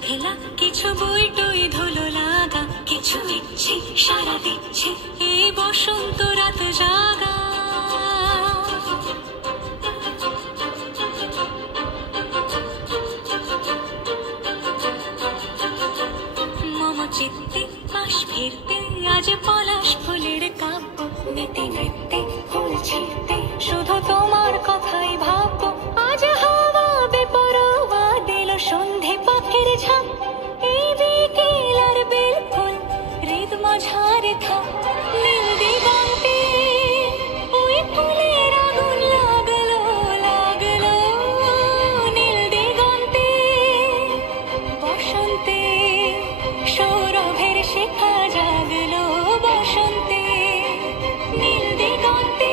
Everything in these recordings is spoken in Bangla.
মেঘলা কিছু বই টই ধুলো লাগা, কিছু ইচ্ছে সারা দিচ্ছে এই বসন্ত রাত জাগা। মম চিত্তে পাশ ফিরতে আজ পলাশ ফুলের কাব্য, নীতি নৃত্যে ফুল ছিঁড়তে শুধু তোমার কথাই ভাববো। আজ হাওয়া বেপরোয়া দিল সন্ধে পাখির ঝাঁক, এই বিকেল আর বেল ফুল হৃদ মাঝারে থাক। নীল দিগন্তে ওই ফুলের আগুন লাগলো লাগলো, নীল দিগন্তে বসন্তে সৌরভের শিখা জাগলো, বসন্তে নীল দিগন্তে।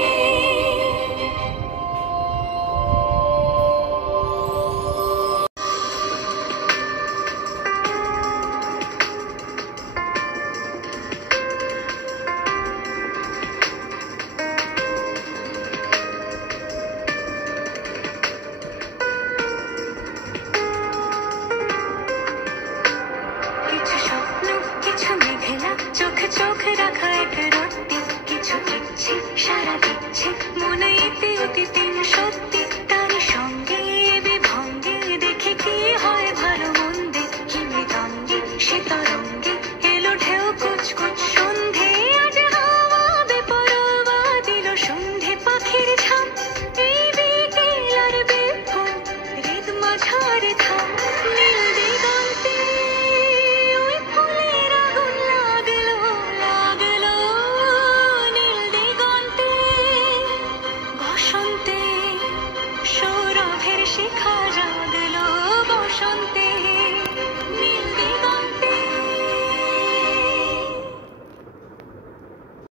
কিছু স্বপ্ন কিছু মেঘলা চোখ চোখ রাখা এক রত্তি, কিছু ইচ্ছে সারা দিচ্ছে মনে ইতি অতিদিন সত্যি। তারই সঙ্গে বিভঙ্গে দেখে কি হয় ভালো মন্দে, কি মৃদঙ্গে সে তরঙ্গে এলো ঢেউ কুচকুচ সন্ধে। আজ হাওয়া বেপরোয়া দিল সন্ধে পাখির ঝাঁক, এই বিকেল আর বেল ফুল হৃদ মাঝারে থাক। নীল দিগন্তে ওই ফুলের আগুন লাগলো লাগলো, নীল দিগন্তে বসন্তে সৌরভের শিখা জাগলো, বসন্তে